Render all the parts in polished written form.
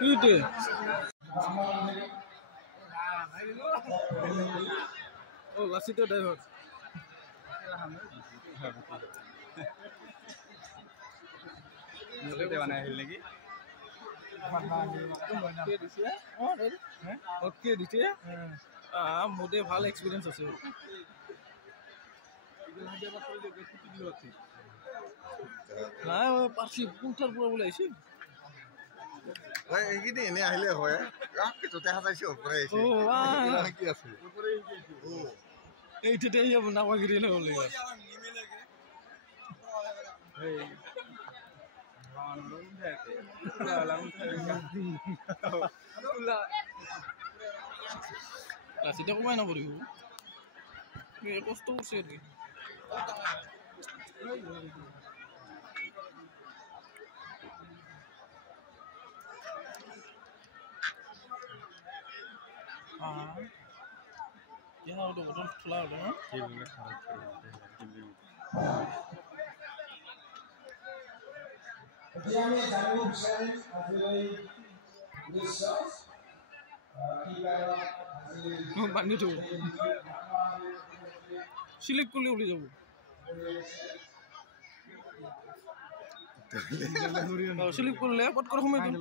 Itu. Oh, last itu dah. Mulut dia mana hilang lagi? Okay, দিছে মোদে ভাল experience আছে না পারছি কোনটার পুরো বলে আইছি ভাই এইখিনি এনে আহিলে হয় কি তোতে হাতাইছে ওপরে আইছে ও কি আছে ওপরে ও এইটাতে যাব না বাগিরে না বলে এই রাউন্ড থাকে লালাম থাকে ক্লাসিটা কমাই না পড়িব কষ্ট করছে আর কি यहाँ उधर उधर खुला उधर ना Jadi kami jangan bersaing hasil research kita hasil বান্ধি থব সিলেক্ট করলে উঠে যাব সিলেক্ট করলে পট করে সময় দিন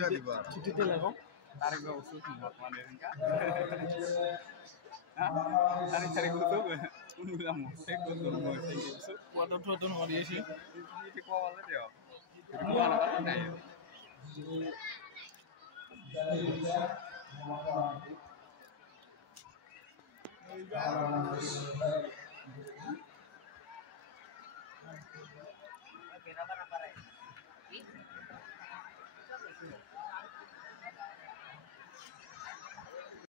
Jadi লাগো tarik ke usul buat mandirin kan? Tarik usul, udah mau, saya usul mau tinggi usul. Waduh tuh mau dia sih. Di bawah aja ya. Di mana kan ya? dari kita